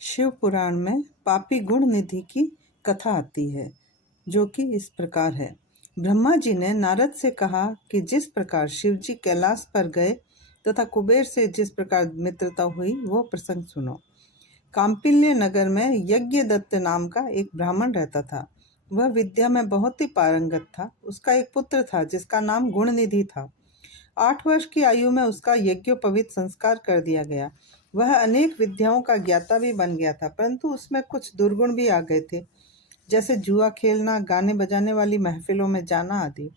शिव पुराण में पापी गुण निधि की कथा आती है, जो कि इस प्रकार है। ब्रह्मा जी ने नारद से कहा कि जिस प्रकार शिव जी कैलाश पर गए तथा कुबेर से जिस प्रकार मित्रता हुई, वो प्रसंग सुनो। कांपिल्य नगर में यज्ञदत्त नाम का एक ब्राह्मण रहता था। वह विद्या में बहुत ही पारंगत था। उसका एक पुत्र था जिसका नाम गुणनिधि था। 8 वर्ष की आयु में उसका यज्ञोपवीत संस्कार कर दिया गया। वह अनेक विद्याओं का ज्ञाता भी बन गया था, परंतु उसमें कुछ दुर्गुण भी आ गए थे, जैसे जुआ खेलना, गाने बजाने वाली महफिलों में जाना आदि।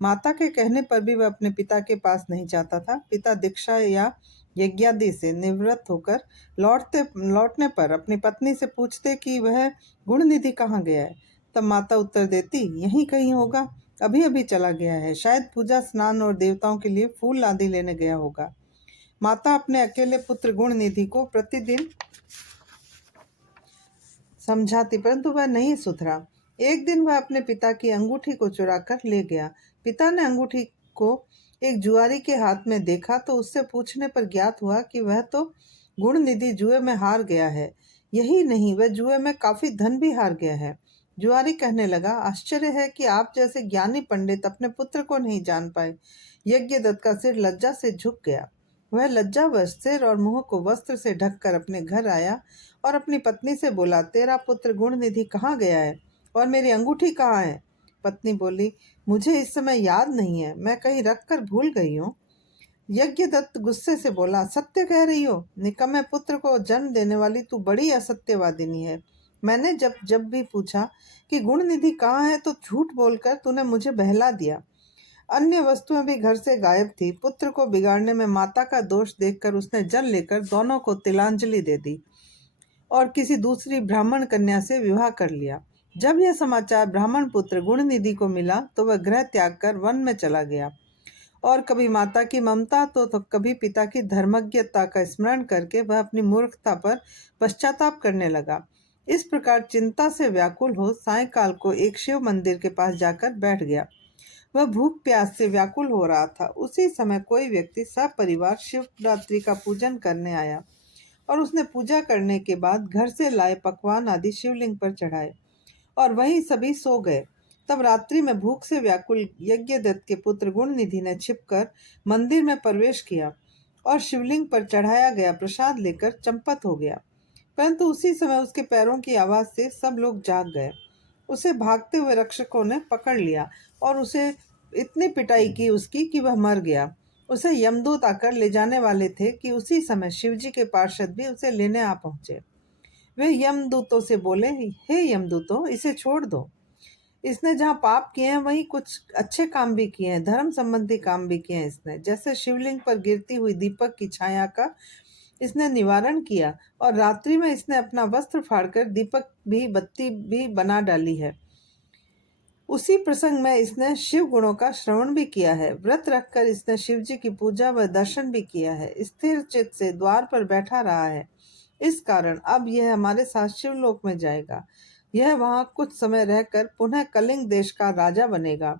माता के कहने पर भी वह अपने पिता के पास नहीं जाता था। पिता दीक्षा या यज्ञादि से निवृत्त होकर लौटने पर अपनी पत्नी से पूछते कि वह गुणनिधि कहाँ गया है। तब माता उत्तर देती, यहीं कहीं होगा, अभी अभी चला गया है, शायद पूजा, स्नान और देवताओं के लिए फूल आदि लेने गया होगा। माता अपने अकेले पुत्र गुणनिधि को प्रतिदिन समझाती, परंतु वह नहीं सुधरा। एक दिन वह अपने पिता की अंगूठी को चुरा कर ले गया। पिता ने अंगूठी को एक जुआरी के हाथ में देखा तो उससे पूछने पर ज्ञात हुआ कि वह तो गुणनिधि जुए में हार गया है। यही नहीं, वह जुए में काफी धन भी हार गया है। जुआरी कहने लगा, आश्चर्य है कि आप जैसे ज्ञानी पंडित अपने पुत्र को नहीं जान पाए। यज्ञदत्त का सिर लज्जा से झुक गया। वह लज्जावश सिर और मुंह को वस्त्र से ढककर अपने घर आया और अपनी पत्नी से बोला, तेरा पुत्र गुणनिधि कहाँ गया है और मेरी अंगूठी कहाँ है? पत्नी बोली, मुझे इस समय याद नहीं है, मैं कहीं रख कर भूल गई हूँ। यज्ञदत्त गुस्से से बोला, सत्य कह रही हो? निकम्मे पुत्र को जन्म देने वाली तू बड़ी असत्यवादिनी है। मैंने जब जब भी पूछा कि गुणनिधि कहाँ है तो झूठ बोलकर तूने मुझे बहला दिया। अन्य वस्तुएं भी घर से गायब थी। पुत्र को बिगाड़ने में माता का दोष देखकर उसने जल लेकर दोनों को तिलांजलि दे दी और किसी दूसरी ब्राह्मण कन्या से विवाह कर लिया। जब यह समाचार ब्राह्मण पुत्र गुणनिधि को मिला तो वह गृह त्याग कर वन में चला गया और कभी माता की ममता तो कभी पिता की धर्मज्ञता का स्मरण करके वह अपनी मूर्खता पर पश्चाताप करने लगा। इस प्रकार चिंता से व्याकुल हो सायंकाल को एक शिव मंदिर के पास जाकर बैठ गया। वह भूख प्यास से व्याकुल हो रहा था। उसी समय कोई व्यक्ति सपरिवार शिवरात्रि का पूजन करने आया और उसने पूजा करने के बाद घर से लाए पकवान आदि शिवलिंग पर चढ़ाए और वहीं सभी सो गए। तब रात्रि में भूख से व्याकुल यज्ञदत्त के पुत्र गुणनिधि ने छिपकर मंदिर में प्रवेश किया और शिवलिंग पर चढ़ाया गया प्रसाद लेकर चंपत हो गया। परंतु उसी समय उसके पैरों की आवाज से सब लोग जाग गए। उसे भागते हुए रक्षकों ने पकड़ लिया और उसे इतनी पिटाई की उसकी कि वह मर गया। उसे यमदूत आकर ले जाने वाले थे कि उसी समय शिवजी के पार्षद भी उसे लेने आ पहुंचे। वे यमदूतों से बोले, हे यमदूतों, इसे छोड़ दो। इसने जहाँ पाप किए हैं वहीं कुछ अच्छे काम भी किए हैं, धर्म संबंधी काम भी किए हैं इसने। जैसे शिवलिंग पर गिरती हुई दीपक की छाया का इसने निवारण किया और रात्रि में इसने अपना वस्त्र फाड़कर दीपक भी बत्ती भी बना डाली है। उसी प्रसंग में इसने शिव गुणों का श्रवण भी किया है। व्रत रखकर इसने शिव जी की पूजा व दर्शन भी किया है। स्थिर चित्त से द्वार पर बैठा रहा है। इस कारण अब यह हमारे साथ शिवलोक में जाएगा। यह वहां कुछ समय रहकर पुनः कलिंग देश का राजा बनेगा।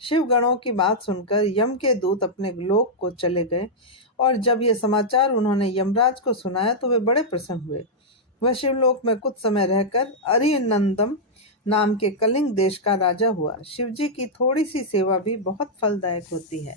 शिव गणों की बात सुनकर यम के दूत अपने लोक को चले गए और जब यह समाचार उन्होंने यमराज को सुनाया तो वे बड़े प्रसन्न हुए। वह शिवलोक में कुछ समय रहकर अरिनंदम नाम के कलिंग देश का राजा हुआ। शिवजी की थोड़ी सी सेवा भी बहुत फलदायक होती है।